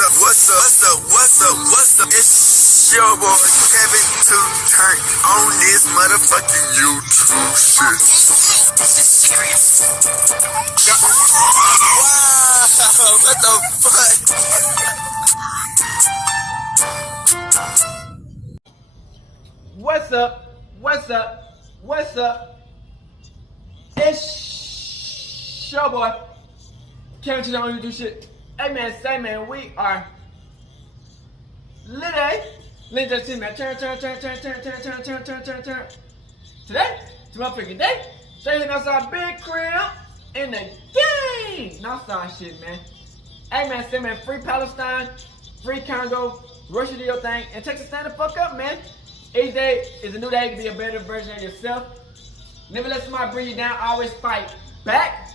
What's up? It's your boy Kevin to turn on this motherfucking YouTube shit. This is serious. Wow, what the fuck? What's up? It's your boy Kevin to turn on YouTube shit. Hey man, say man, we are lit. Let's see man. Turn. Today, it's my freaking day. Straight outside big crib in the game. Outside shit, man. Hey man, say man, free Palestine, free Congo, Russia do your thing, and Texas stand the fuck up, man. Each day is a new day to be a better version of yourself. Never let somebody bring you down, always fight back.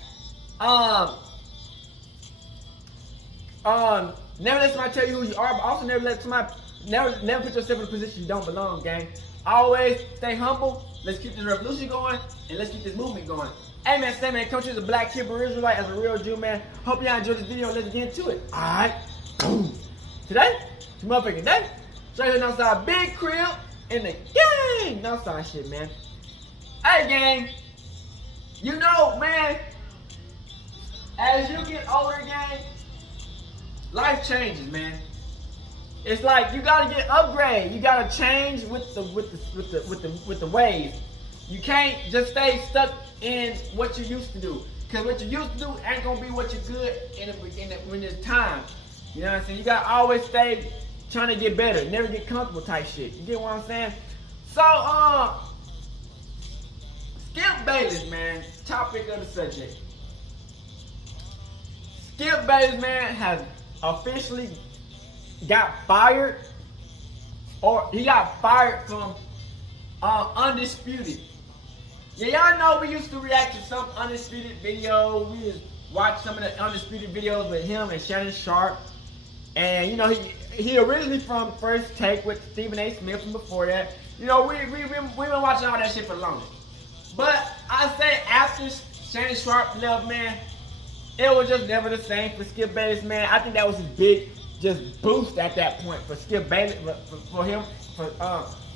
Never let somebody tell you who you are, but also never let somebody, never put yourself in a position you don't belong, gang. Always stay humble. Let's keep this revolution going, and let's keep this movement going. Hey man, say man, Coach is a black Hebrew Israelite as a real Jew, man. Hope y'all enjoyed this video. Let's get into it. Alright. Boom. Today, it's a motherfucking day. Straight here outside big crib in the gang. Outside shit, man. Hey gang. You know, man, as you get older, gang, life changes, man. It's like you gotta get upgrade. You gotta change with the waves. You can't just stay stuck in what you used to do. Cause what you used to do ain't gonna be what you're good when it's time. You know what I'm saying? You gotta always stay trying to get better, never get comfortable type shit. You get what I'm saying? So Skip Bayless, man. Topic of the subject. Skip Bayless, man, has officially got fired, or he got fired from Undisputed. Yeah, y'all know we used to react to some Undisputed video. We just watch some of the Undisputed videos with him and Shannon Sharp. And you know, he originally from First Take with Stephen A. Smith, and before that, you know, we've been watching all that shit for longer. But I say after Shannon Sharp left, man, it was just never the same for Skip Bayless, man. I think that was his big just boost at that point for Skip Bayless, for him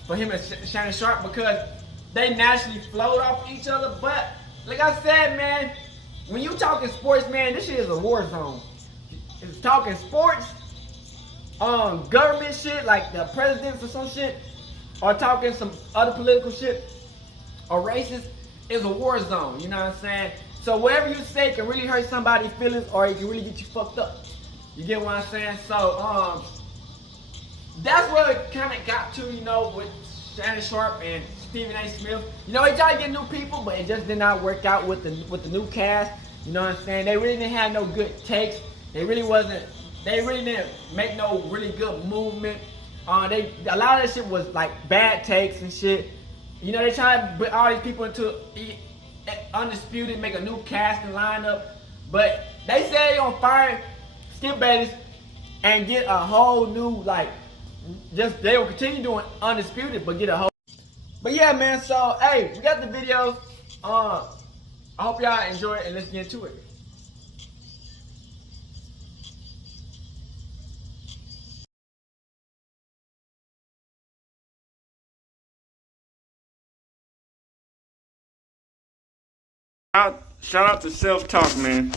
and Shannon Sharp, because they naturally flowed off each other. But like I said, man, when you talking sports, man, this shit is a war zone. It's talking sports, government shit like the presidents or some shit, or talking some other political shit or racist, is a war zone. You know what I'm saying? So whatever you say can really hurt somebody's feelings, or it can really get you fucked up. You get what I'm saying? So that's what it kind of got to, you know, with Shannon Sharp and Stephen A. Smith. You know, they tried to get new people, but it just did not work out with the new cast. You know what I'm saying? They really didn't have no good takes. They really didn't make no really good movement. A lot of that shit was like bad takes and shit. You know, they tried to put all these people into Undisputed, make a new casting lineup, but they say they gonna fire Skip Bayless and get a whole new, like, just they will continue doing Undisputed, but get a whole. But yeah, man. So hey, we got the video. I hope y'all enjoy it, and let's get into it. Shout out to Self-Talk, man.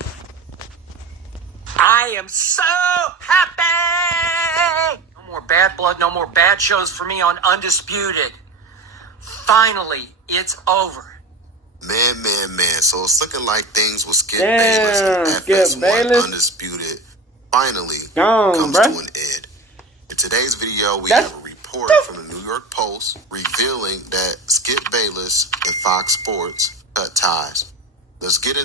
I am so happy! No more bad blood, no more bad shows for me on Undisputed. Finally, it's over. Man. So it's looking like things will Skip Bayless and FS1 Undisputed finally comes to an end. In today's video, we have a report from the New York Post revealing that Skip Bayless and Fox Sports cut ties. Let's get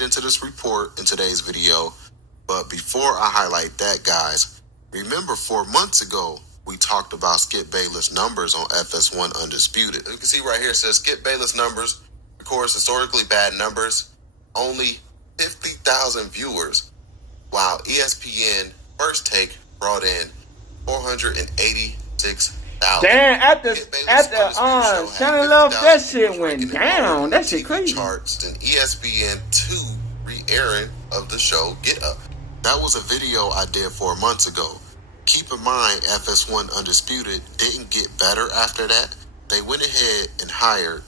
into this report in today's video. But before I highlight that, guys, remember 4 months ago, we talked about Skip Bayless numbers on FS1 Undisputed. You can see right here, it says Skip Bayless numbers, of course, historically bad numbers, only 50,000 viewers, while ESPN First Take brought in 486,000. Damn, after Shannon Love, that shit went down. That shit crazy. Charts and ESPN 2 re-airing of the show Get Up. That was a video I did 4 months ago. Keep in mind, FS1 Undisputed didn't get better after that. They went ahead and hired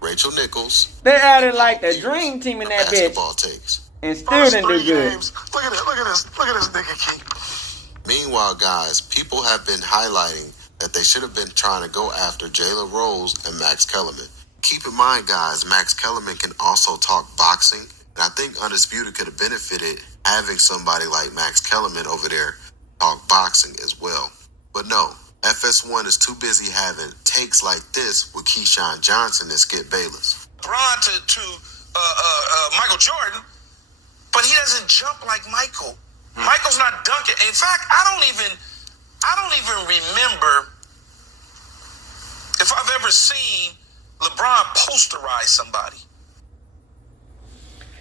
Rachel Nichols. They added like the dream team in that bitch. Takes. And still didn't do good. Look at this nigga Keith. Meanwhile, guys, people have been highlighting that they should have been trying to go after Jayla Rose and Max Kellerman. Keep in mind, guys, Max Kellerman can also talk boxing, and I think Undisputed could have benefited having somebody like Max Kellerman over there talk boxing as well. But no, FS1 is too busy having takes like this with Keyshawn Johnson and Skip Bayless. LeBron to Michael Jordan, but he doesn't jump like Michael. Michael's not dunking. In fact, I don't even remember if I've ever seen LeBron posterize somebody.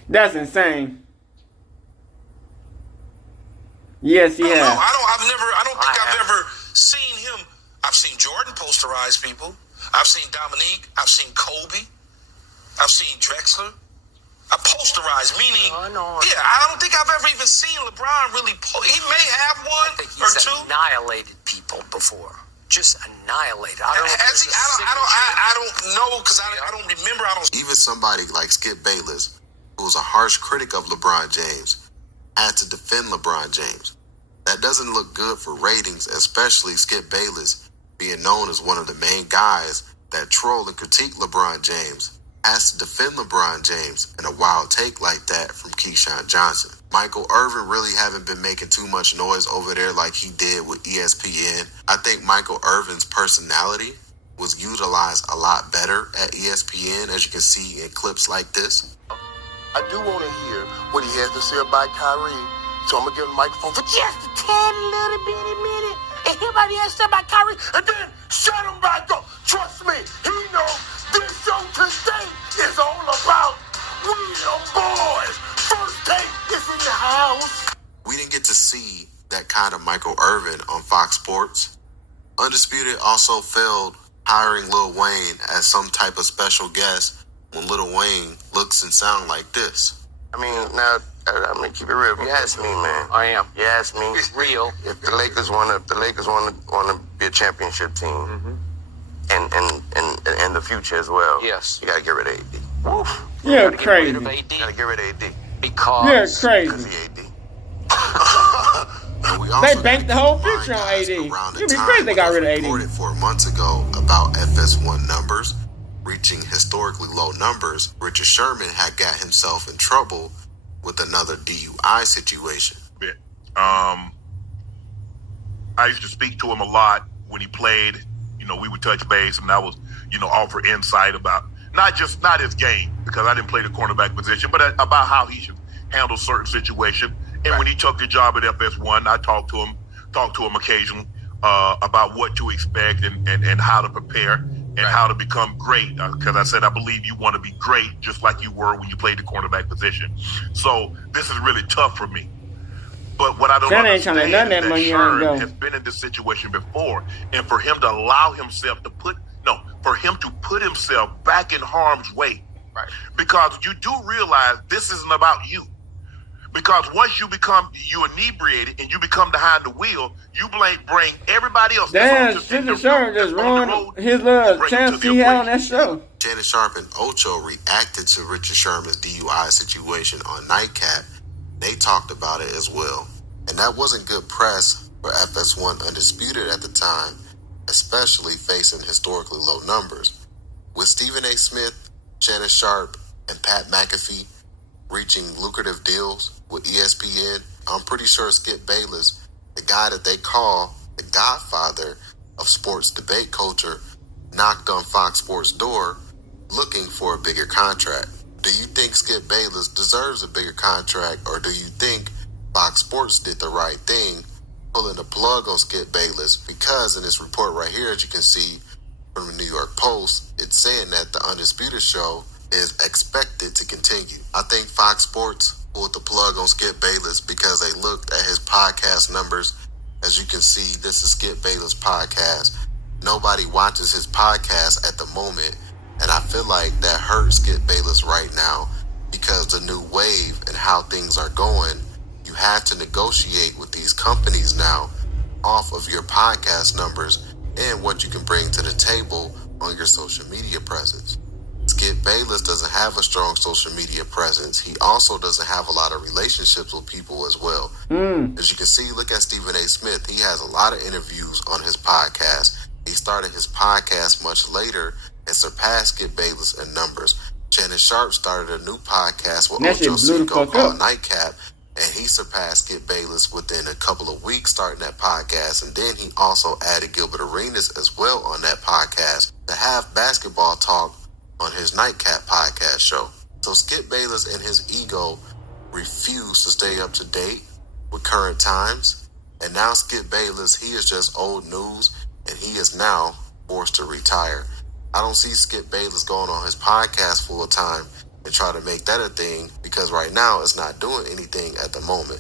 That's insane. Yes, he has. I don't think I've ever seen him. I've seen Jordan posterize people. I've seen Dominique. I've seen Kobe. I've seen Drexler. I posterize, meaning, I don't think I've ever even seen LeBron really he may have one I think or he's two. Annihilated people before. Just annihilated. I don't know because I don't remember. Even somebody like Skip Bayless, who's a harsh critic of LeBron James, had to defend LeBron James. That doesn't look good for ratings, especially Skip Bayless being known as one of the main guys that troll and critique LeBron James, has to defend LeBron James in a wild take like that from Keyshawn Johnson. Michael Irvin really haven't been making too much noise over there like he did with ESPN. I think Michael Irvin's personality was utilized a lot better at ESPN, as you can see in clips like this. I do want to hear what he has to say about Kyrie, so I'm going to give him the microphone for just a tad little bitty minute and hear what he has to say about Kyrie, and then shut him back up. Trust me, he knows this show today is all about we the boys. First take is in the house. We didn't get to see that kind of Michael Irvin on Fox Sports. Undisputed also failed hiring Lil Wayne as some type of special guest when Lil Wayne looks and sound like this. I mean, now, I'm gonna keep it real. If you ask me, man. I am. You ask me. It's real. If the Lakers want to be a championship team, and the future as well. Yes. You gotta get rid of AD. Woof. You're Get crazy. rid of AD You gotta get rid of AD. because You're Because crazy. he AD. And we also They banked the whole future on guys, AD. around the You'd be time crazy they got when rid it of was AD. reported 4 months ago about FS1 numbers reaching historically low numbers, Richard Sherman had got himself in trouble with another DUI situation. I used to speak to him a lot when he played. You know, we would touch base, and I was, offer insight about not his game, because I didn't play the cornerback position, but about how he should handle certain situations. And when he took the job at FS1, I talked to him occasionally about what to expect and how to prepare and how to become great. Because I said, I believe you want to be great just like you were when you played the cornerback position. So this is really tough for me. But what I don't Shannon ain't understand trying to is none that that money Sherm go. has been in this situation before, and for him to allow himself to put himself back in harm's way. Right. Because you do realize this isn't about you. Because once you inebriated and you become behind the wheel, you bring everybody else. Damn, Shannon Sharp just ruined his little chance he had on that show. Shannon Sharp and Ocho reacted to Richard Sherman's DUI situation on Nightcap. They talked about it as well. And that wasn't good press for FS1 Undisputed at the time, especially facing historically low numbers. With Stephen A. Smith, Shannon Sharp, and Pat McAfee reaching lucrative deals with ESPN, I'm pretty sure Skip Bayless, the guy that they call the godfather of sports debate culture, knocked on Fox Sports' door looking for a bigger contract. Do you think Skip Bayless deserves a bigger contract, or do you think Fox Sports did the right thing pulling the plug on Skip Bayless? Because in this report right here, as you can see from the New York Post, it's saying that the Undisputed show is expected to continue. I think Fox Sports pulled the plug on Skip Bayless because they looked at his podcast numbers. As you can see, this is Skip Bayless' podcast. Nobody watches his podcast at the moment, and I feel like that hurts Skip Bayless right now because the new wave and how things are going, you have to negotiate with these companies now off of your podcast numbers and what you can bring to the table on your social media presence. Skip Bayless doesn't have a strong social media presence. He also doesn't have a lot of relationships with people as well. As you can see, look at Stephen A. Smith. He has a lot of interviews on his podcast. He started his podcast much later and surpassed Skip Bayless in numbers. Shannon Sharp started a new podcast with Ocho Cinco called Nightcap, and he surpassed Skip Bayless within a couple of weeks starting that podcast. And then he also added Gilbert Arenas as well on that podcast to have basketball talk on his Nightcap podcast show. So Skip Bayless and his ego refused to stay up to date with current times. And now Skip Bayless, he is just old news, and he is now forced to retire. I don't see Skip Bayless going on his podcast full time and try to make that a thing, because right now it's not doing anything at the moment.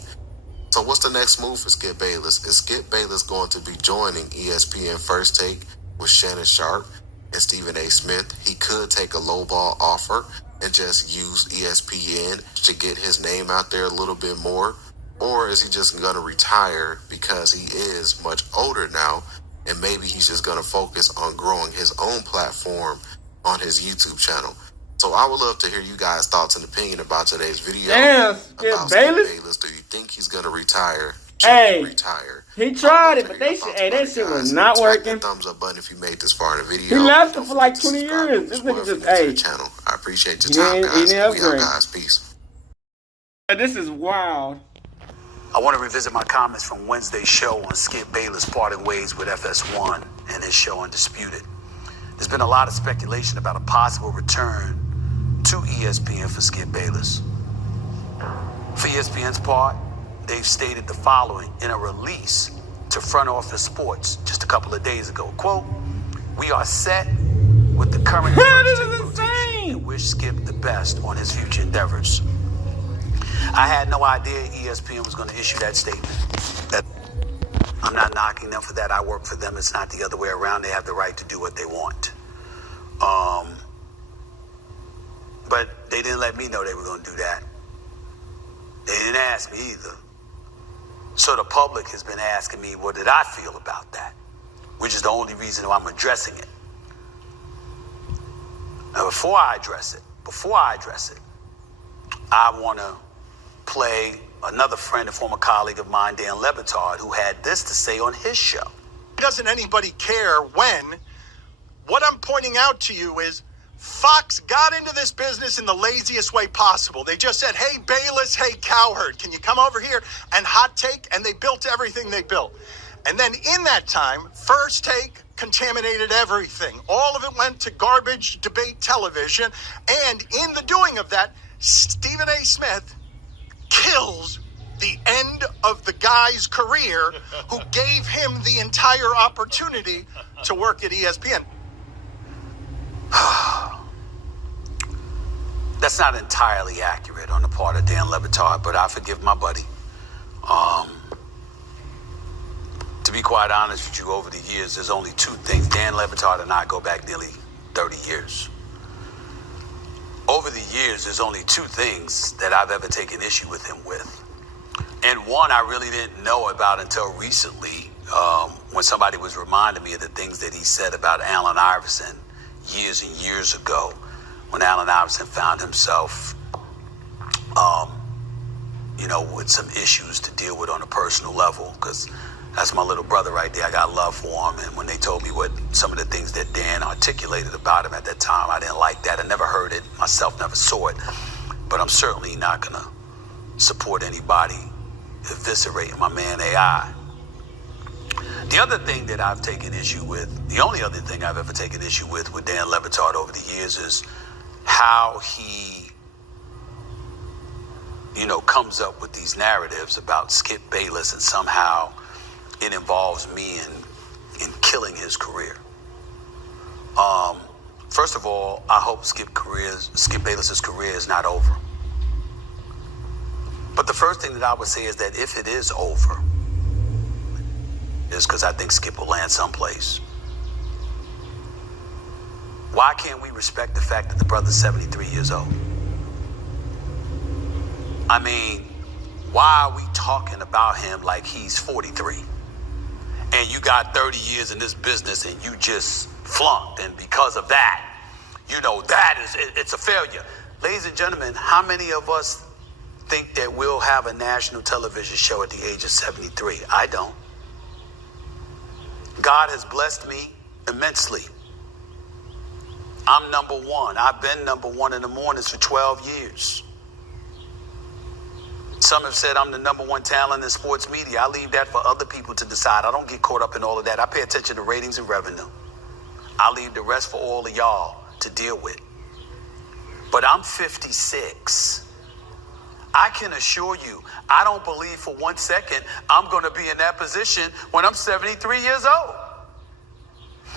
So what's the next move for Skip Bayless? Is Skip Bayless going to be joining ESPN First Take with Shannon Sharp and Stephen A. Smith? He could take a lowball offer and just use ESPN to get his name out there a little bit more. Or is he just going to retire because he is much older now, and maybe he's just going to focus on growing his own platform on his YouTube channel? So I would love to hear you guys' thoughts and opinion about today's video. Damn, Skip Bayless. Do you think he's going to retire? Retire. He tried it, but that shit was not working. Thumbs up button if you made this far in the video. He left it for like 20 years. This nigga just, channel. I appreciate your time, guys. We out, guys. Peace. This is wild. I want to revisit my comments from Wednesday's show on Skip Bayless parting ways with FS1 and his show Undisputed. There's been a lot of speculation about a possible return to ESPN for Skip Bayless. For ESPN's part, they've stated the following in a release to Front Office Sports just a couple of days ago. Quote, "We are set with the current rotation and wish Skip the best on his future endeavors." I had no idea ESPN was going to issue that statement. I'm not knocking them for that. I work for them. It's not the other way around. They have the right to do what they want. But they didn't let me know they were going to do that. They didn't ask me either. So the public has been asking me, what did I feel about that? Which is the only reason why I'm addressing it. Now, before I address it, I want to play another friend and former colleague of mine, Dan Le Batard, who had this to say on his show. Doesn't anybody care when? What I'm pointing out to you is Fox got into this business in the laziest way possible. They just said, hey, Bayless, hey, Cowherd, can you come over here and hot take? And they built everything they built. And then in that time, First Take contaminated everything. All of it went to garbage debate television. And in the doing of that, Stephen A. Smith kills the end of the guy's career who gave him the entire opportunity to work at ESPN. That's not entirely accurate on the part of Dan Le Batard, but I forgive my buddy. To be quite honest with you, over the years, there's only two things. Dan Le Batard and I go back nearly 30 years. Over the years, there's only two things that I've ever taken issue with him with. And one I really didn't know about until recently, when somebody was reminding me of the things that he said about Allen Iverson years and years ago, when Allen Iverson found himself, with some issues to deal with on a personal level, because that's my little brother right there. I got love for him. And when they told me what some of the things that Dan articulated about him at that time, I didn't like that. I never heard it myself, never saw it. But I'm certainly not going to support anybody eviscerating my man AI. The other thing that I've taken issue with, the only other thing I've ever taken issue with Dan Le Batard over the years is how he, comes up with these narratives about Skip Bayless, and somehow it involves me in killing his career. First of all, I hope Skip Bayless's career is not over. But the first thing that I would say is that if it is over, is because I think Skip will land someplace. Why can't we respect the fact that the brother's 73 years old? I mean, why are we talking about him like he's 43? And you got 30 years in this business and you just flunked. And because of that, it's a failure. Ladies and gentlemen, how many of us think that we'll have a national television show at the age of 73? I don't. God has blessed me immensely. I'm number one. I've been number one in the mornings for 12 years. Some have said I'm the number one talent in sports media. I leave that for other people to decide. I don't get caught up in all of that. I pay attention to ratings and revenue. I leave the rest for all of y'all to deal with. But I'm 56. I can assure you, I don't believe for 1 second I'm going to be in that position when I'm 73 years old.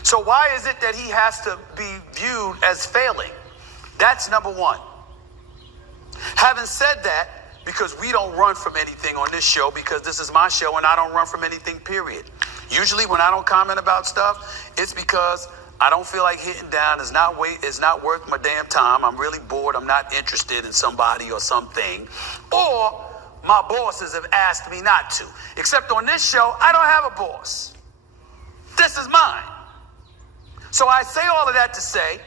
So why is it that he has to be viewed as failing? That's number one. Having said that, because we don't run from anything on this show, because this is my show and I don't run from anything, period. Usually when I don't comment about stuff, it's because I don't feel like hitting down. It's not worth my damn time. I'm really bored. I'm not interested in somebody or something. Or my bosses have asked me not to. Except on this show, I don't have a boss. This is mine. So I say all of that to say,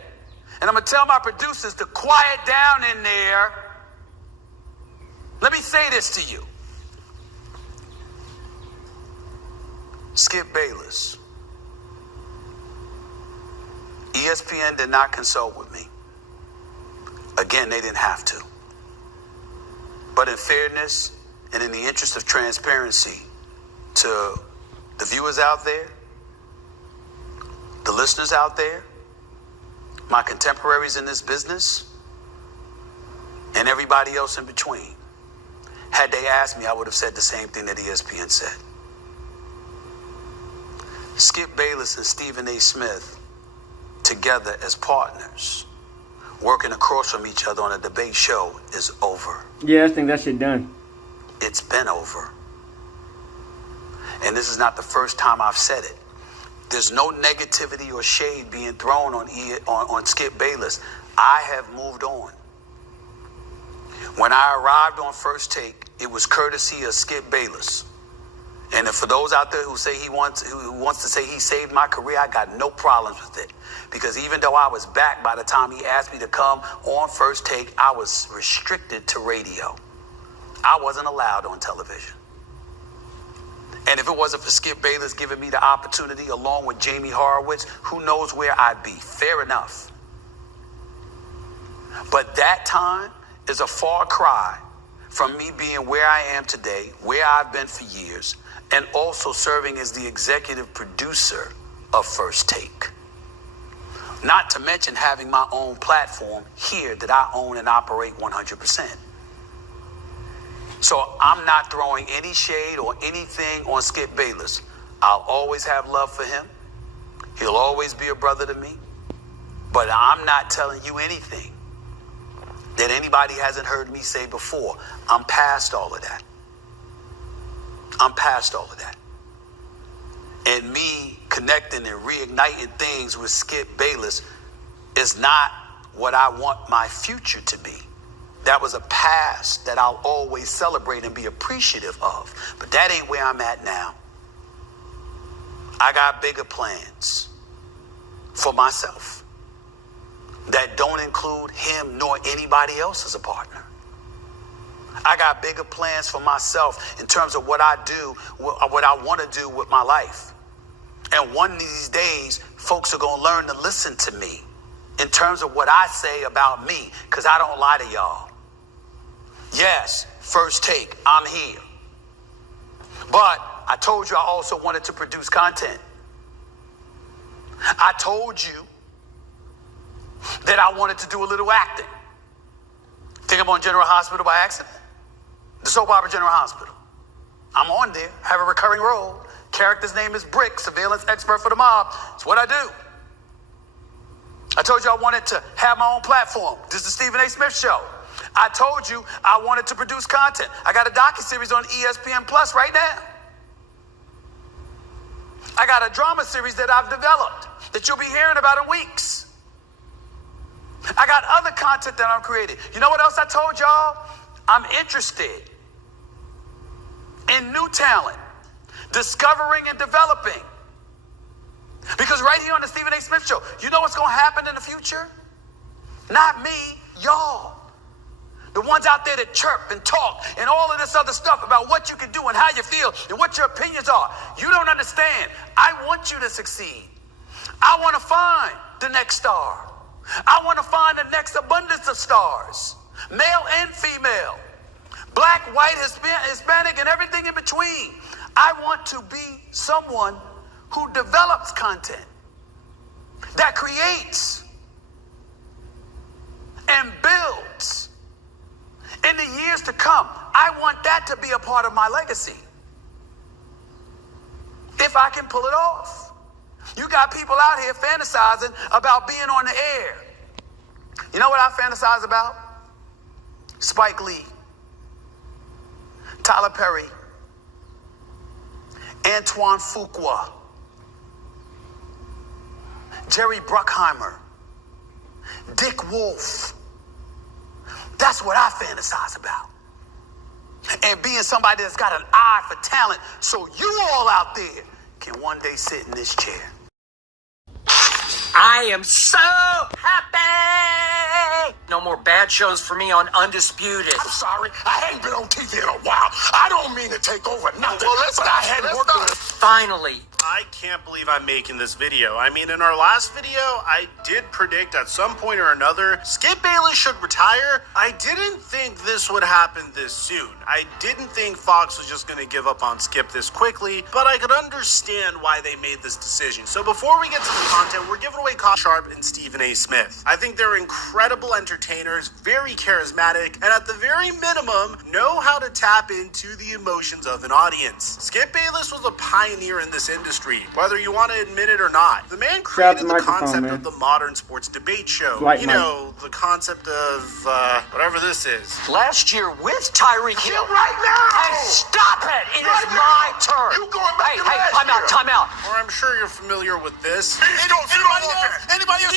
and I'm going to tell my producers to quiet down in there. Let me say this to you. Skip Bayless. ESPN did not consult with me. Again, they didn't have to. But in fairness and in the interest of transparency to the viewers out there, the listeners out there, my contemporaries in this business, and everybody else in between, had they asked me, I would have said the same thing that ESPN said. Skip Bayless and Stephen A. Smith together as partners, working across from each other on a debate show, is over. Yeah, I think that shit done. It's been over. And this is not the first time I've said it. There's no negativity or shade being thrown on Skip Bayless. I have moved on. When I arrived on First Take, it was courtesy of Skip Bayless. And for those out there who say who wants to say he saved my career, I got no problems with it. Because even though I was back by the time he asked me to come on First Take, I was restricted to radio. I wasn't allowed on television. And if it wasn't for Skip Bayless giving me the opportunity along with Jamie Horowitz, who knows where I'd be. Fair enough. But that time is a far cry from me being where I am today, where I've been for years, and also serving as the executive producer of First Take. Not to mention having my own platform here that I own and operate 100%. So I'm not throwing any shade or anything on Skip Bayless. I'll always have love for him. He'll always be a brother to me. But I'm not telling you anything that anybody hasn't heard me say before. I'm past all of that. I'm past all of that. And me connecting and reigniting things with Skip Bayless is not what I want my future to be. That was a past that I'll always celebrate and be appreciative of. But that ain't where I'm at now. I got bigger plans for myself that don't include him nor anybody else as a partner. I got bigger plans for myself in terms of what I do, what I want to do with my life. And one of these days, folks are going to learn to listen to me in terms of what I say about me, because I don't lie to y'all. Yes, First Take, I'm here. But I told you I also wanted to produce content. I told you that I wanted to do a little acting. Think I'm on General Hospital by accident? The soap opera General Hospital. I'm on there, have a recurring role. Character's name is Brick, surveillance expert for the mob. It's what I do. I told you I wanted to have my own platform. This is the Stephen A. Smith Show. I told you I wanted to produce content. I got a docuseries on ESPN Plus right now. I got a drama series that I've developed that you'll be hearing about in weeks. I got other content that I'm creating. You know what else I told y'all? I'm interested in new talent, discovering and developing. Because right here on the Stephen A. Smith Show, you know what's going to happen in the future? Not me, y'all. The ones out there that chirp and talk and all of this other stuff about what you can do and how you feel and what your opinions are. You don't understand. I want you to succeed. I want to find the next star. I want to find the next abundance of stars, male and female, black, white, Hispanic, and everything in between. I want to be someone who develops content, that creates and builds. In the years to come, I want that to be a part of my legacy. If I can pull it off. You got people out here fantasizing about being on the air. You know what I fantasize about? Spike Lee, Tyler Perry, Antoine Fuqua, Jerry Bruckheimer, Dick Wolf. That's what I fantasize about. And being somebody that's got an eye for talent, so you all out there can one day sit in this chair. I am so happy! No more bad shows for me on Undisputed. I'm sorry, I ain't been on TV in a while. I don't mean to take over nothing, but I hadn't worked on it. Finally. I can't believe I'm making this video. I mean, in our last video, I did predict at some point or another, Skip Bayless should retire. I didn't think this would happen this soon. I didn't think Fox was just going to give up on Skip this quickly, but I could understand why they made this decision. So before we get to the content, we're giving away Kyle Sharp and Stephen A. Smith. I think they're incredible entertainers, very charismatic, and at the very minimum, know how to tap into the emotions of an audience. Skip Bayless was a pioneer in this industry, whether you want to admit it or not. The man created the concept of the modern sports debate show. You know, the concept of whatever this is. Last year with Tyreek Hill. Right now! Hey, stop it! It is my turn. You going back to time out, time out. Or I'm sure you're familiar with this. Anybody else?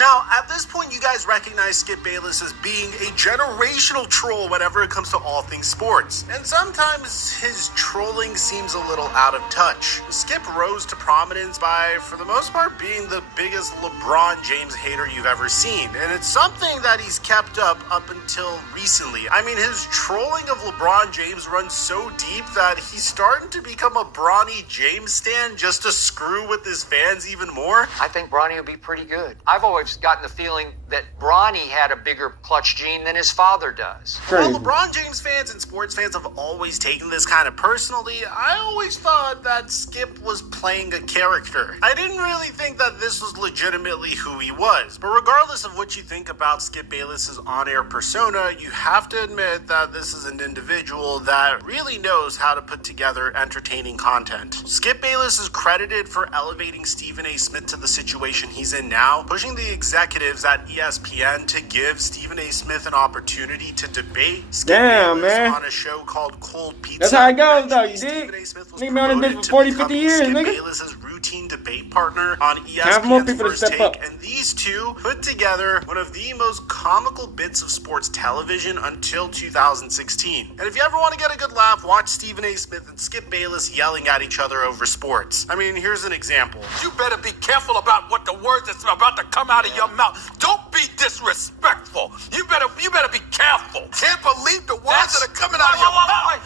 Now, at this point, you guys recognize Skip Bayless as being a generational troll whenever it comes to all things sports. And sometimes his trolling seems a little out of touch. Skip rose to prominence by, for the most part, being the biggest LeBron James hater you've ever seen. And it's something that he's kept up until recently. I mean, his trolling of LeBron James runs so deep that he's starting to become a Bronny James stan just to screw with his fans even more. I think Bronny will be pretty good. I've always gotten the feeling that Bronny had a bigger clutch gene than his father does. While LeBron James fans and sports fans have always taken this kind of personally, I always thought that Skip was playing a character. I didn't really think that this was legitimately who he was. But regardless of what you think about Skip Bayless's on-air persona, you have to admit that this is an individual that really knows how to put together entertaining content. Skip Bayless is credited for elevating Stephen A. Smith to the situation he's in now, pushing the executives at ESPN to give Stephen A. Smith an opportunity to debate Skip Bayless on a show called Cold Pizza. That's how it goes, though, you dig? Nigga been on this bitch for 40, 50 years, Skip nigga. Bayless's routine debate partner on Have more people ESPN's to First step up. Take, and these two put together one of the most comical bits of sports television until 2016. And if you ever want to get a good laugh, watch Stephen A. Smith and Skip Bayless yelling at each other over sports. I mean, here's an example. You better be careful about what the words that's about to come out of your mouth. Don't be disrespectful. You better be careful. Can't believe the words that are coming out of your mouth.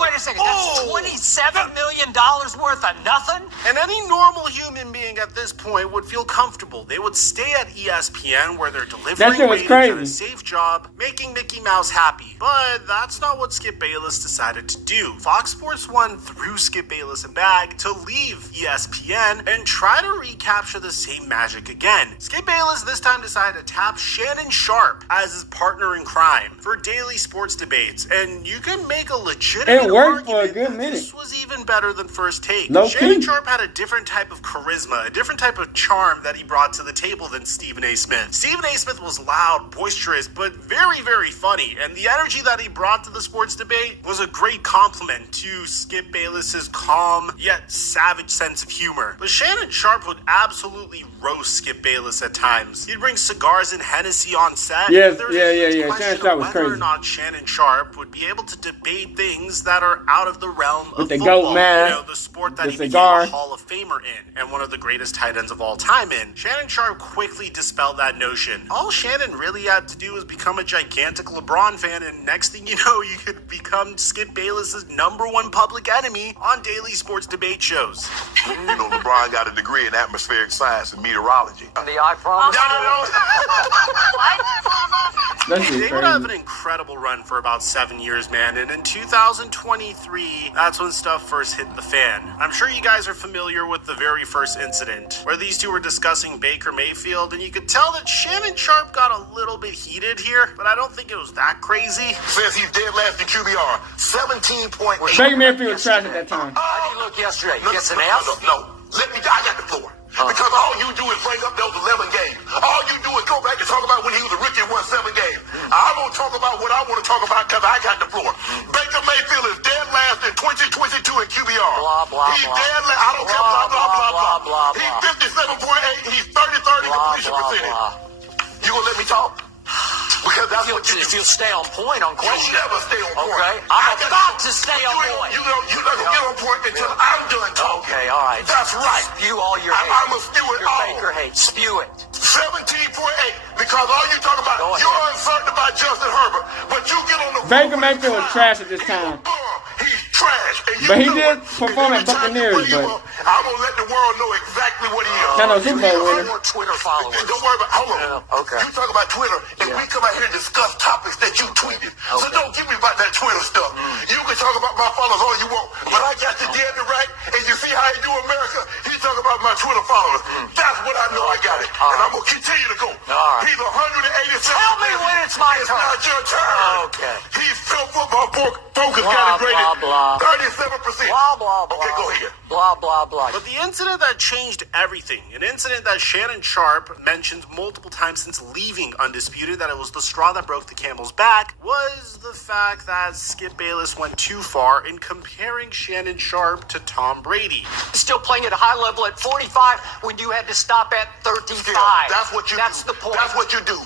Wait a second. That's $27 million worth of nothing? And any normal human being at this point would feel comfortable. They would stay at ESPN where they're delivering ratings and a safe job, making Mickey Mouse happy. But that's not what Skip Bayless decided to do. Fox Sports 1 threw Skip Bayless a bag to leave ESPN and try to recapture the same magic again. Skip Bayless this time decided to tap Shannon Sharp as his partner in crime for daily sports debates. And you can make a legitimate argument that this was even better than First Take. Shannon Sharp had a different type of charisma a different type of charm that he brought to the table than Stephen A. Smith. Stephen A. Smith was loud, boisterous, but very, very funny, and the energy that he brought to the sports debate was a great compliment to Skip Bayless's calm yet savage sense of humor. But Shannon Sharpe would absolutely roast Skip Bayless at times. He'd bring cigars and Hennessy on set. Yes, There was yeah. question Shannon Sharpe of was whether crazy. or not Shannon Sharpe would be able to debate things that are out of the realm of the football. goat mask, You know, the sport that the he cigar. became a Hall of Famer in, and one of the greatest tight ends of all time in. Shannon Sharpe quickly dispelled that notion. All Shannon really had to do was become a gigantic LeBron fan, and next thing you know, you could become Skip Bayless's #1 public enemy on daily sports debate shows. You know, LeBron got a degree in atmospheric science and meteorology. The I promise. That's They just would have an crazy. incredible run for about 7 years, man. And in 2023, that's when stuff first hit the fan. I'm sure you guys are familiar with the very first incident where these two were discussing Baker Mayfield, and you could tell that Shannon Sharpe got a little bit heated here, but I don't think it was that crazy. Says he's dead last in QBR. 17.8. Baker Mayfield was trash at that time. How did he look yesterday? No, Gets an no, F? no. Let me, I got the floor. Because all you do is bring up those 11 games. All you do is go back and talk about when he was a rookie and won 7 games. I won't talk about what I want to talk about because I got the floor. Baker Mayfield is dead last in 2022 in QBR. Blah, blah, He's blah. dead last. I don't care. Blah, blah, blah, blah. blah. He's 57.8. He's 33rd in completion percentage. You gonna let me talk? Because that's what you do. If you'll stay on point on You questions. never stay on point. Okay, I'm about to stay on point. You don't get on point until I'm done talking. Okay, all right. That's right. Spew all your hate. I'm a spew it Your all. Baker hate. Spew it. 17.8 because all you talk about, Go ahead. you're uncertain about Justin Herbert, but you get on the Baker Mayfield was trash at this time. He's trash. And you But he know did it. perform And at every time you Buccaneers, bring him but- up, I'm going to let the world know exactly what he is. Not no Super Bowl winner. More Twitter followers. Don't worry about, hold on. Yeah, okay. You talk about Twitter, and we come out here and discuss topics that you tweeted. So Okay. don't give me about that Twitter stuff. You can talk about my followers all you want, but I got the dead to right, and you see how he do America? He talk about my Twitter followers. That's what I know I got it. And I'm going to continue to go. All right. He's 187. Tell me when it's my turn. It's not your turn. Okay. He's so football focus Blah, got it graded. blah, blah. 37%. Blah, blah, blah. Okay, go ahead. Blah, blah, blah. But the incident that changed everything, an incident that Shannon Sharpe mentioned multiple times since leaving Undisputed, that it was the straw that broke the camel's back, was the fact that Skip Bayless went too far in comparing Shannon Sharpe to Tom Brady. Still playing at a high level at 45 when you had to stop at 35. That's what you That's do. the point. That's what you do.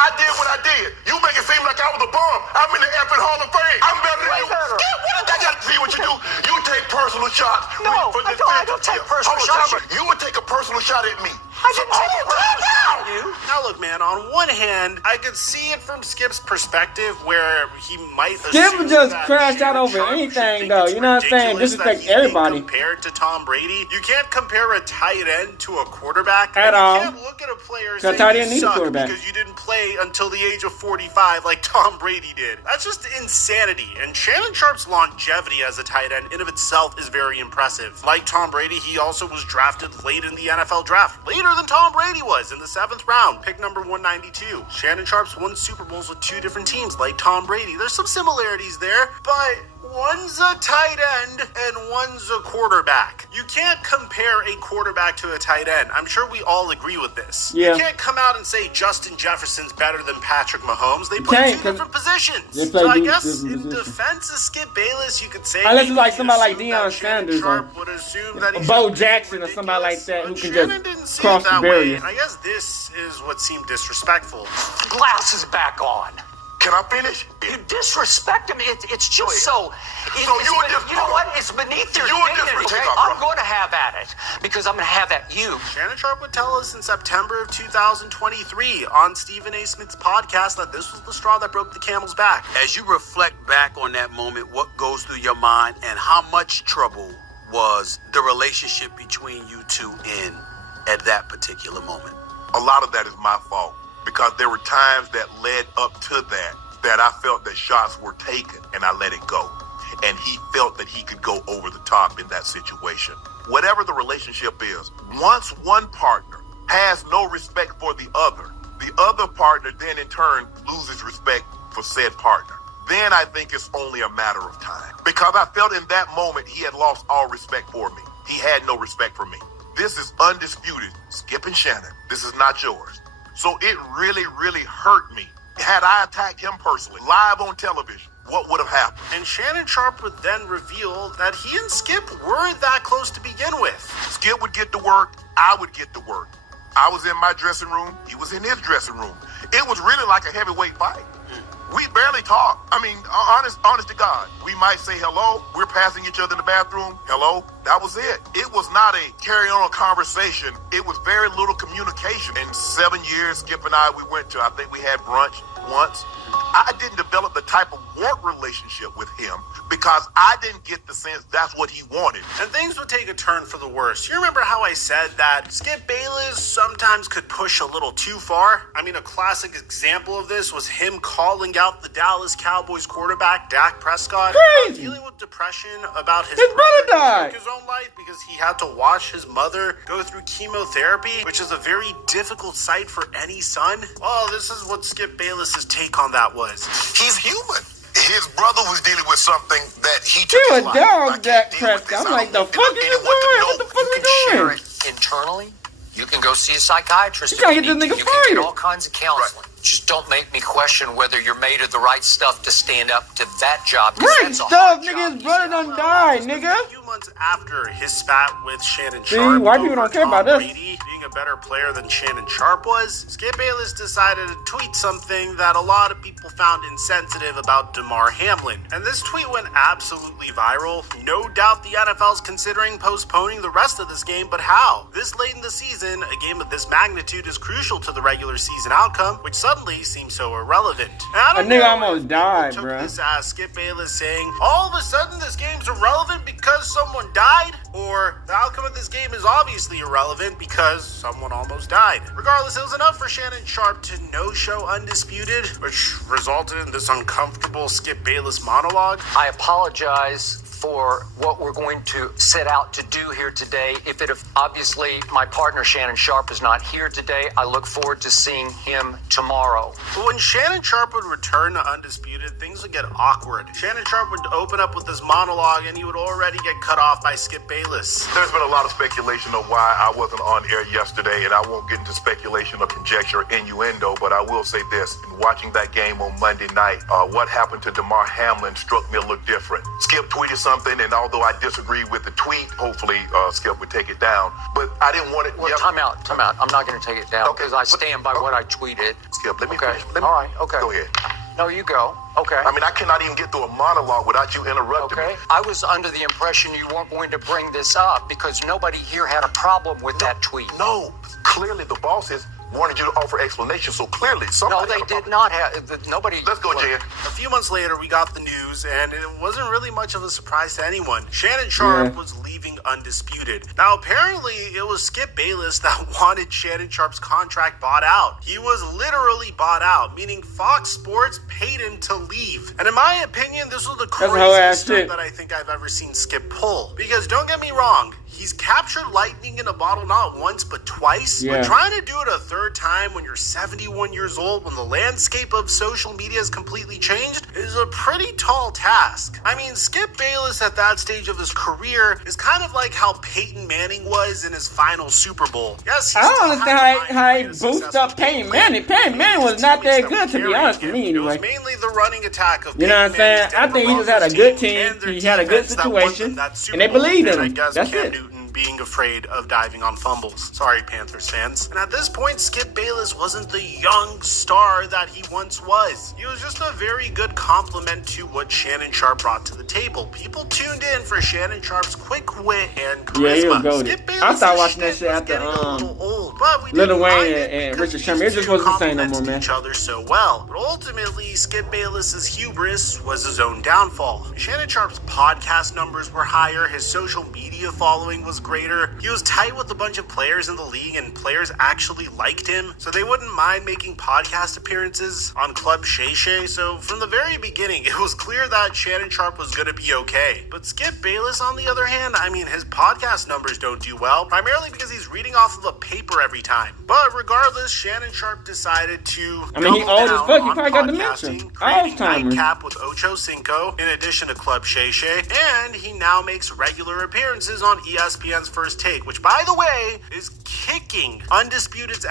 I did what I did. You make it seem like I was a bum. I'm in the effing Hall of Fame. I'm better than you. better. Yeah, what did I got to see what you do? You take personal shots. No, for I this don't- I thing. don't take Yeah, personal hold on, shots. time out. You would take a personal shot at me. I didn't take a personal shot at you. Now look, man, on one hand, I could see it from Skip's perspective where he might Skip assume just that crashed out Shannon over Sharpe should anything, think though. it's You know what I'm saying? ridiculous Disrespect that he's being everybody. compared to Tom Brady. You can't compare a tight end to a quarterback. At and all. You can't look at a player and Because say tight you end need a suck quarterback. because you didn't play until the age of 45 like Tom Brady did. That's just insanity. And Shannon Sharpe's longevity as a tight end in of itself is very impressive. Like Tom Brady, he also was drafted late in the NFL draft. Later than Tom Brady was, in the 7th round, pick number 192. Shannon Sharpe's won Super Bowls with 2 different teams, like Tom Brady. There's some similarities there, but one's a tight end and one's a quarterback. You can't compare a quarterback to a tight end. I'm sure we all agree with this. Yeah. You can't come out and say Justin Jefferson's better than Patrick Mahomes. They play can't, 2 'cause different positions. they play So I two guess different in positions. defense of Skip Bayless, you could say Unless it's maybe like he'd somebody like assume Deion that Shannon Sanders or Sharpe would assume that he's Bo just Jackson or somebody like that who ridiculous, can but Shannon just didn't see cross it the that way, barrier. and I guess this is what seemed disrespectful. Glass is back on. Can I finish? You disrespect him. It's just so. So you know what? It's beneath your you a dignity. different Okay? take-off, I'm bro. going to have at it because I'm going to have at you. Shannon Sharpe would tell us in September of 2023 on Stephen A. Smith's podcast that this was the straw that broke the camel's back. As you reflect back on that moment, what goes through your mind and how much trouble was the relationship between you two in at that particular moment? A lot of that is my fault because there were times that led up to that I felt that shots were taken and I let it go. And he felt that he could go over the top in that situation. Whatever the relationship is, once one partner has no respect for the other partner then in turn loses respect for said partner. Then I think it's only a matter of time. Because I felt in that moment he had lost all respect for me. He had no respect for me. this is Undisputed, Skip and Shannon. This is not yours. So it really, really hurt me. Had I attacked him personally, live on television, what would have happened? And Shannon Sharp would then reveal that he and Skip weren't that close to begin with. Skip would get to work, I would get to work. I was in my dressing room, he was in his dressing room. It was really like a heavyweight fight. We barely talk. I mean, honest to God. We might say hello. We're passing each other in the bathroom. Hello. That was it. It was not a carry-on conversation. It was very little communication. In 7 years, Skip and I went to, I think we had brunch once. I didn't develop the type of work relationship with him because I didn't get the sense that's what he wanted. And things would take a turn for the worse. You remember how I said that Skip Bayless sometimes could push a little too far? I mean, a classic example of this was him calling out the Dallas Cowboys quarterback, Dak Prescott, dealing with depression about his brother died. Took his own life because he had to watch his mother go through chemotherapy, which is a very difficult sight for any son. Well, this is what Skip Bayless's take on that was. He's human. His brother was dealing with something that he took his life. Dog Dak Prescott. I'm like, the fuck are you doing? What the fuck are you doing? Internally, you can go see a psychiatrist. You gotta get this nigga you can fired. get all kinds of counseling. Just don't make me question whether you're made of the right stuff to stand up to that job. Right stuff, nigga. His brother done died, nigga. A few months after his spat with Shannon See, Sharp, white people don't care about us. Brady being a better player than Shannon Sharp was, Skip Bayless decided to tweet something that a lot of people found insensitive about DeMar Hamlin. And this tweet went absolutely viral. No doubt the NFL's considering postponing the rest of this game, but how? This late in the season, a game of this magnitude is crucial to the regular season outcome, which suddenly seems so irrelevant. A nigga almost died, bro. This as Skip Bayless saying, all of a sudden this game's irrelevant because someone died, or the outcome of this game is obviously irrelevant because someone almost died. Regardless, it was enough for Shannon Sharp to no-show Undisputed, which resulted in this uncomfortable Skip Bayless monologue. I apologize for what we're going to set out to do here today. Obviously, my partner Shannon Sharp is not here today. I look forward to seeing him tomorrow. But when Shannon Sharp would return to Undisputed, things would get awkward. Shannon Sharp would open up with this monologue and he would already get cut off by Skip Bayless. There's been a lot of speculation of why I wasn't on air yesterday, and I won't get into speculation or conjecture or innuendo, but I will say this. In watching that game on Monday night, what happened to DeMar Hamlin struck me a little different. Skip tweeted something, and although I disagree with the tweet, hopefully Skip would take it down. But I didn't want it. Well, time out. I'm not going to take it down because I stand by what I tweeted. Skip, let me Okay. finish. All right. Okay. Go ahead. No, you go. Okay. I mean, I cannot even get through a monologue without you interrupting Okay. me. I was under the impression you weren't going to bring this up because nobody here had a problem with that tweet. No, clearly the bosses wanted you to offer explanation, so clearly No, somebody... they did not have. Nobody. Let's go, Jan. A few months later, we got the news, and it wasn't really much of a surprise to anyone. Shannon Sharp was leaving Undisputed. Now, apparently, it was Skip Bayless that wanted Shannon Sharp's contract bought out. He was literally bought out, meaning Fox Sports paid him to leave. And in my opinion, this was the craziest stuff that I think I've ever seen Skip pull. Because don't get me wrong, he's captured lightning in a bottle not once but twice. But trying to do it a third time when you're 71 years old, when the landscape of social media has completely changed, is a pretty tall task. I mean, Skip Bayless at that stage of his career is kind of like how Peyton Manning was in his final Super Bowl. Yes, I don't understand how he boosted up Peyton Manning. Peyton Manning was not that good, to be honest with me, anyway. It was mainly the running attack of you know what I'm saying? I think he just had a good team. He had a good situation, and they believed in him. That's it. Being afraid of diving on fumbles. Sorry, Panthers fans. And at this point, Skip Bayless wasn't the young star that he once was. He was just a very good complement to what Shannon Sharp brought to the table. People tuned in for Shannon Sharp's quick wit and charisma. Yeah, he was goated. I started watching that shit after Lil Wayne and Richard Sherman. It just wasn't the same no more, man. Each other so well. But ultimately, Skip Bayless's hubris was his own downfall. Shannon Sharp's podcast numbers were higher. His social media following was greater. He was tight with a bunch of players in the league, and players actually liked him, so they wouldn't mind making podcast appearances on Club Shay Shay. So from the very beginning, it was clear that Shannon Sharp was going to be okay. But Skip Bayless, on the other hand, I mean, his podcast numbers don't do well, primarily because he's reading off of a paper every time. But regardless, Shannon Sharp decided to he old as fuck. He probably got dementia. Creating Nightcap with Ocho Cinco, in addition to Club Shay Shay, and he now makes regular appearances on ESPN ESPN's First Take, which, by the way, is kicking Undisputed's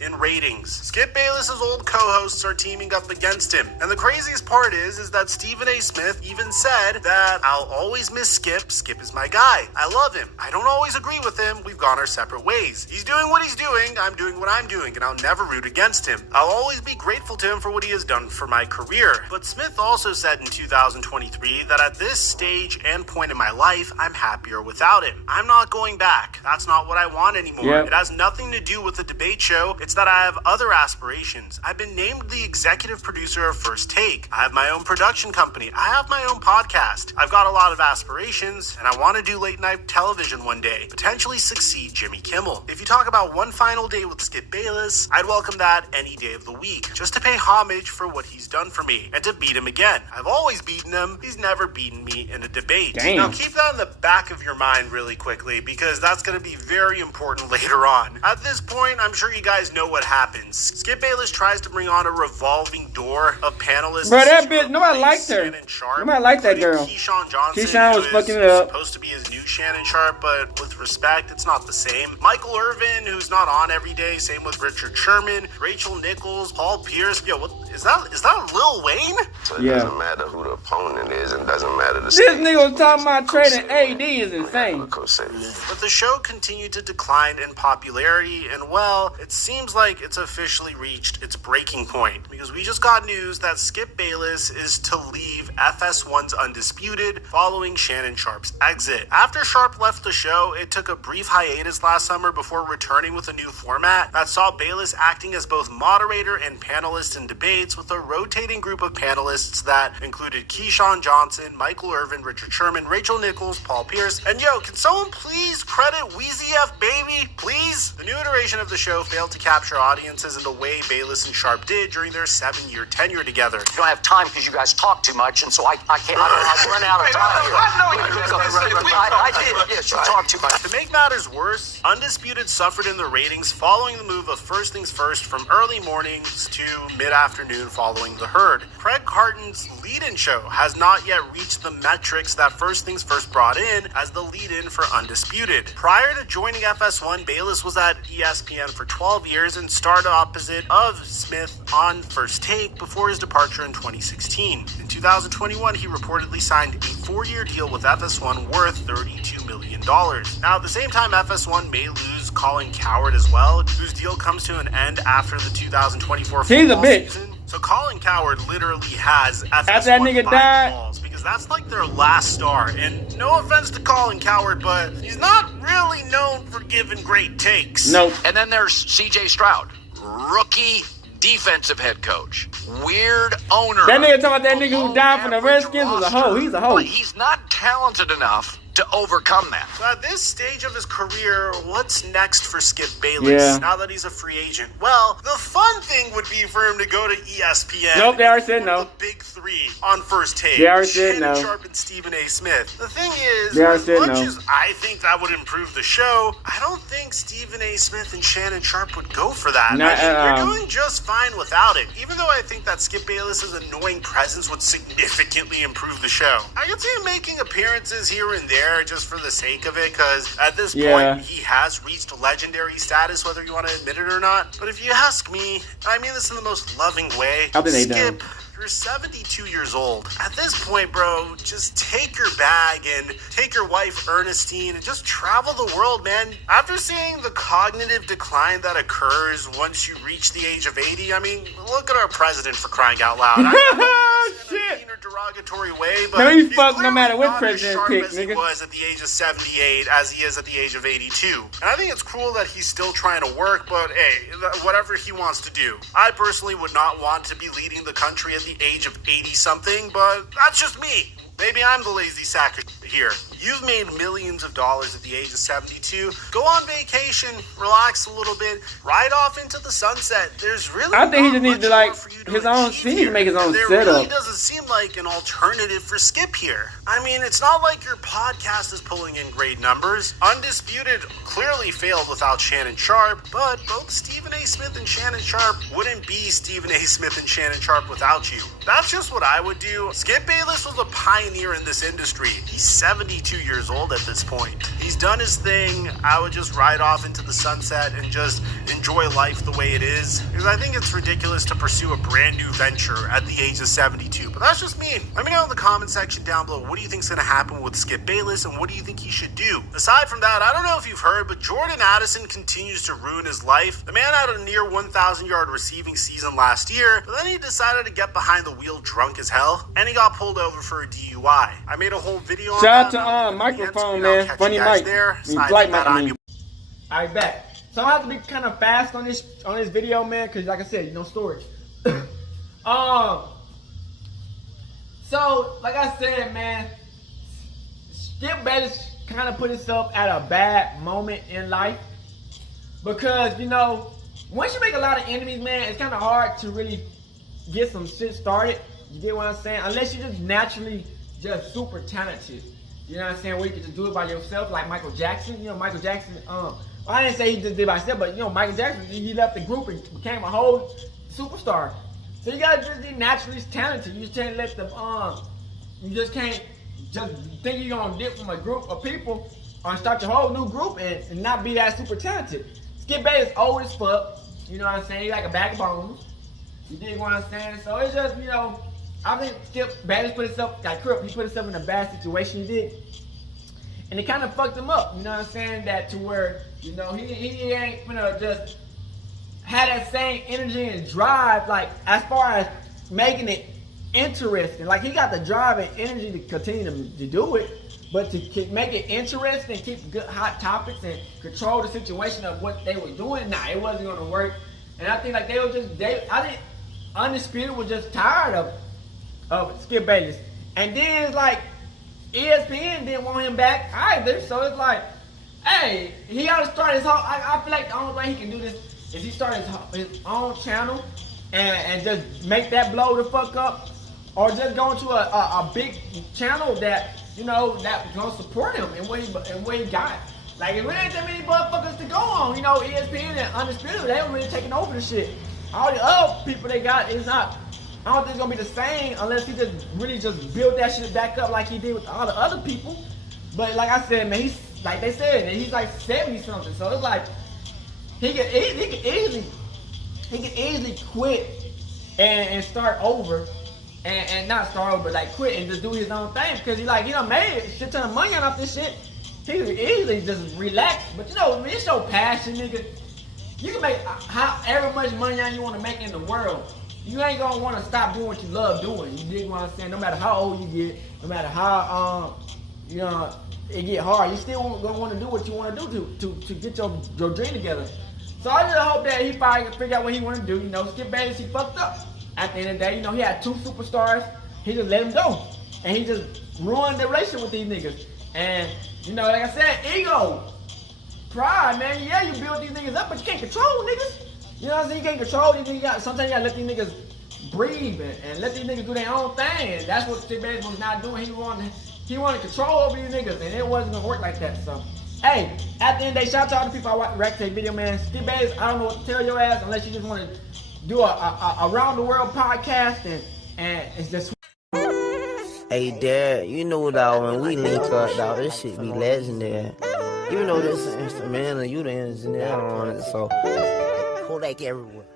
in ratings. Skip Bayless's old co-hosts are teaming up against him. And the craziest part is that Stephen A. Smith even said that I'll always miss Skip. Skip is my guy. I love him. I don't always agree with him. We've gone our separate ways. He's doing what he's doing. I'm doing what I'm doing, and I'll never root against him. I'll always be grateful to him for what he has done for my career. But Smith also said in 2023 that at this stage and point in my life, I'm happier without him. I'm not going back. That's not what I want anymore. Yep. It has nothing to do with the debate show. It's that I have other aspirations. I've been named the executive producer of First Take. I have my own production company. I have my own podcast. I've got a lot of aspirations, and I want to do late night television one day, potentially succeed Jimmy Kimmel. If you talk about one final day with Skip Bayless, I'd welcome that any day of the week, just to pay homage for what he's done for me, and to beat him again. I've always beaten him. He's never beaten me in a debate. Damn. Now keep that in the back of your mind really quickly, because that's going to be very important later on. At this point, I'm sure you guys know what happens. Skip Bayless tries to bring on a revolving door of panelists. Bro, that bitch, nobody liked her. Nobody liked that girl. Keyshawn Johnson, Keyshawn was fucking it up. Supposed to be his new Shannon Sharp, but with respect, it's not the same. Michael Irvin, who's not on every day. Same with Richard Sherman, Rachel Nichols, Paul Pierce. Yo, what is that? Lil Wayne? So it doesn't matter who the opponent is, and doesn't matter the. This nigga was talking about trading AD is insane. But the show continued to decline in popularity, and well, it seems like it's officially reached its breaking point, because we just got news that Skip Bayless is to leave FS1's Undisputed following Shannon Sharp's exit. After Sharp left the show, it took a brief hiatus last summer before returning with a new format that saw Bayless acting as both moderator and panelist in debates, with a rotating group of panelists that included Keyshawn Johnson, Michael Irvin, Richard Sherman, Rachel Nichols, Paul Pierce, and yo, can someone please credit Wheezy F Baby, please? The new iteration of the show failed to capture audiences in the way Bayless and Sharp did during their 7-year tenure together. I don't have time because you guys talk too much, and so I can't. I've run out of time here. I did. Yes, you talk too much. To make matters worse, Undisputed suffered in the ratings following the move of First Things First from early mornings to mid-afternoon following the herd. Craig Carton's lead-in show has not yet reached the metrics that First Things First brought in as the lead-in for Undisputed. Prior to joining FS1, Bayless was at ESPN for 12 years and starred opposite of Smith on First Take before his departure in 2016. In 2021, he reportedly signed a 4-year deal with FS1 worth $32 million. Now, at the same time, FS1 may lose Colin Cowherd as well, whose deal comes to an end after the 2024 football season. So Colin Cowherd literally has FS1 after that nigga died, balls, because that's like their last star. And no offense to Colin Cowherd, but he's not really known for giving great takes. Nope. And then there's CJ Stroud, rookie defensive head coach, weird owner. That nigga talking about that nigga who died from the Redskins was a hoe. He's a hoe. But he's not talented enough to overcome that. So at this stage of his career, what's next for Skip Bayless now that he's a free agent? Well, the fun thing would be for him to go to ESPN. Nope, they already said no. The big three on First Take. They already said no. Shannon Sharp and Stephen A. Smith. The thing is, they already as said much no. as I think that would improve the show, I don't think Stephen A. Smith and Shannon Sharp would go for that. They're doing just fine without it. Even though I think that Skip Bayless's annoying presence would significantly improve the show. I could see him making appearances here and there just for the sake of it, because at this point, he has reached legendary status, whether you want to admit it or not. But if you ask me, I mean this in the most loving way, Skip, you're 72 years old. At this point, bro, just take your bag and take your wife, Ernestine, and just travel the world, man. After seeing the cognitive decline that occurs once you reach the age of 80, I mean, look at our president, for crying out loud. Shit. Derogatory way, but no, he's fucked no matter what president pick, nigga. He was at the age of 78 as he is at the age of 82. And I think it's cool that he's still trying to work, but hey, whatever he wants to do. I personally would not want to be leading the country at the age of 80-something, but that's just me. Maybe I'm the lazy sack of here. You've made millions of dollars at the age of 72. Go on vacation, relax a little bit, ride off into the sunset. There's really I think he just needs to like his own. He needs to make his own there setup. Really doesn't seem like an alternative for Skip here. I mean, it's not like your podcast is pulling in great numbers. Undisputed clearly failed without Shannon Sharp, but both Stephen A. Smith and Shannon Sharp wouldn't be Stephen A. Smith and Shannon Sharp without you. That's just what I would do. Skip Bayless was a pioneer pioneer in this industry. He's 72 years old at this point. He's done his thing. I would just ride off into the sunset and just enjoy life the way it is, because I think it's ridiculous to pursue a brand new venture at the age of 72. But that's just me. Let me know in the comment section down below, what do you think's going to happen with Skip Bayless, and what do you think he should do? Aside from that, I don't know if you've heard, but Jordan Addison continues to ruin his life. The man had a near 1,000-yard receiving season last year, but then he decided to get behind the wheel drunk as hell, and he got pulled over for a DUI. I made a whole video on Shout that. out to microphone, man. Funny mic. Alright, back. So I have to be kind of fast on this video, man, because like I said, storage. So like I said, man, Skip Bayless kind of put himself at a bad moment in life, because once you make a lot of enemies, man, it's kind of hard to really get some shit started. You get what I'm saying? Unless you're just naturally just super talented. You know what I'm saying? Where you can just do it by yourself, like Michael Jackson. Michael Jackson, I didn't say he just did it by himself, but Michael Jackson, he left the group and became a whole superstar. So you gotta just be naturally talented. You just can't let them, you just can't just think you're gonna dip from a group of people or start your whole new group and not be that super talented. Skip Bayless old as fuck. You know what I'm saying? He like a bag of bones. You dig what I'm saying? So it's just, I think Skip Bayless put himself, he put himself in a bad situation, he did. And it kind of fucked him up, you know what I'm saying? That to where, he ain't gonna just have that same energy and drive, like, as far as making it interesting. Like, he got the drive and energy to continue to do it, but to make it interesting, keep good hot topics and control the situation of what they were doing, nah, it wasn't gonna work. And I think like I think Undisputed was just tired of Skip Bayless. And then it's like ESPN didn't want him back either. So it's like, hey, he ought to start his whole, I feel like the only way he can do this is he start his own channel and just make that blow the fuck up, or just go into a big channel that that gonna support him and what he got. Like, if there ain't that many motherfuckers to go on, ESPN and Undisputed, they don't really taking over the shit. All the other people they got is not, I don't think it's gonna be the same unless he just really just build that shit back up like he did with all the other people. But like I said, man, he's, like they said, he's like 70 something. So it's like, he can easily quit and start over. And not start over, but like quit and just do his own thing, because he done made a shit ton of money off this shit. He could easily just relax, but it's your passion, nigga. You can make however much money you want to make in the world. You ain't gonna want to stop doing what you love doing. You dig what I'm saying? No matter how old you get, no matter how it get hard, you still gonna want to do what you want to do to get your dream together. So I just hope that he probably can figure out what he want to do. Skip Bayless, he fucked up. At the end of the day, he had two superstars. He just let them go. And he just ruined the relationship with these niggas. And, like I said, ego, pride, man. Yeah, you build these niggas up, but you can't control niggas. You know what I'm saying? You can't control these niggas. Sometimes you gotta let these niggas breathe and let these niggas do their own thing. And that's what Skip Bayless was not doing. He wanted control over these niggas, and it wasn't gonna work like that. So, hey, at the end of the day, shout out to all the people I watch the Rack Take video, man. Skip Bayless, I don't know what to tell your ass unless you just want to do a around the world podcast and it's just. Hey Dad, you know dog, when we link up dog, this shit be legendary. Even though this is instrumental, you the engineer on it, so Kodak everywhere.